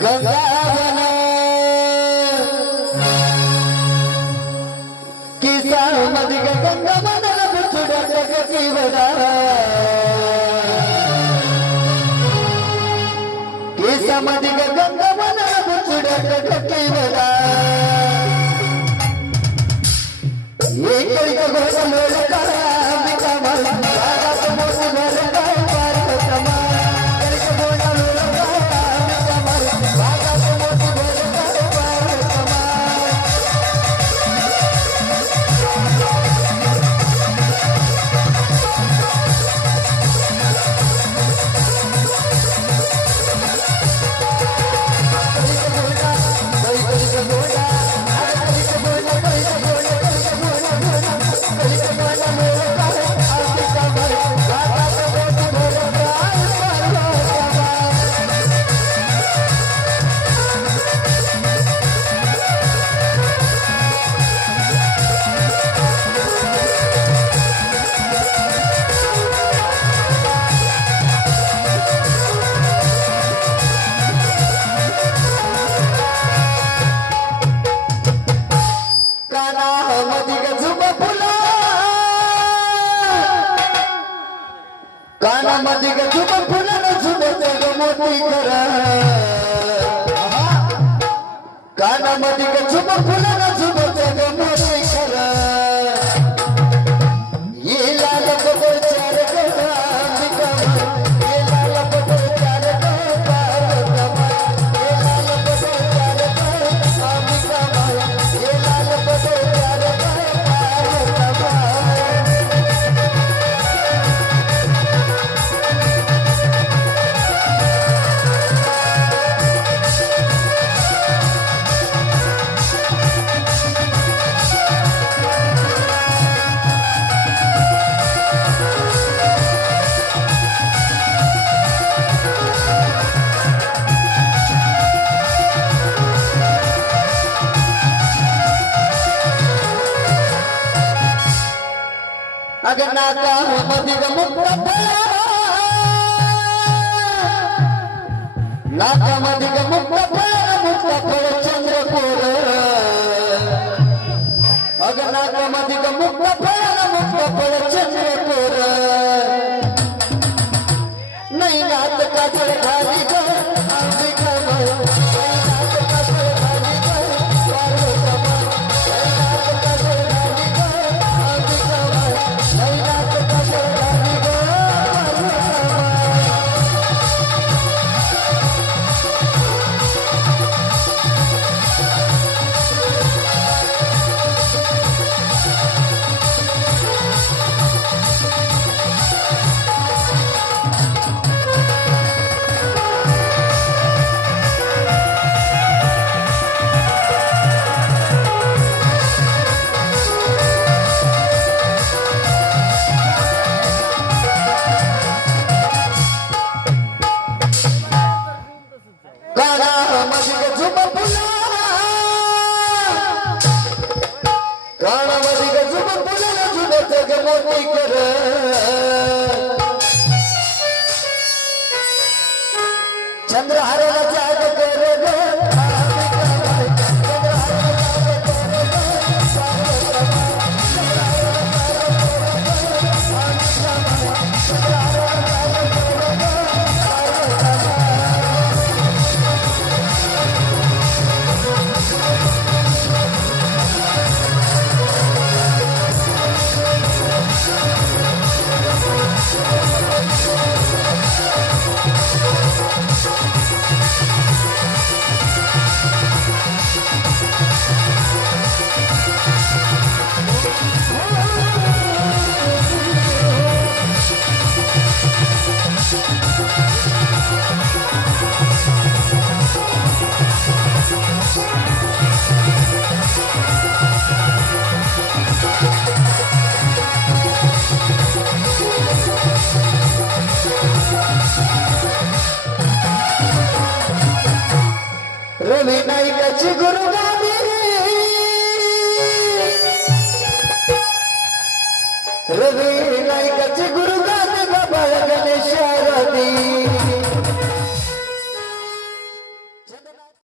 Kisah Madika kekanda mana Lebih sudah dekati Kisah Madika kekanda mana Lebih sudah dekati कानामध्ये गजुब फुला. काना कानामध्ये गजुब फुला नजुब जग मोठी करा कानामध्ये गजुब फुला अगर अगनाका मदिग मुक्तफा नाका मदिग मुक्तफा मुक्तफा चंद्रपुर। अगनाका मदिग मुक्तफा मोठी कर. चंद्रहार তুমি নাই কাছে গুরু গাবি রবি নাই কাছে গুরু গান গাবা গণেশ রবি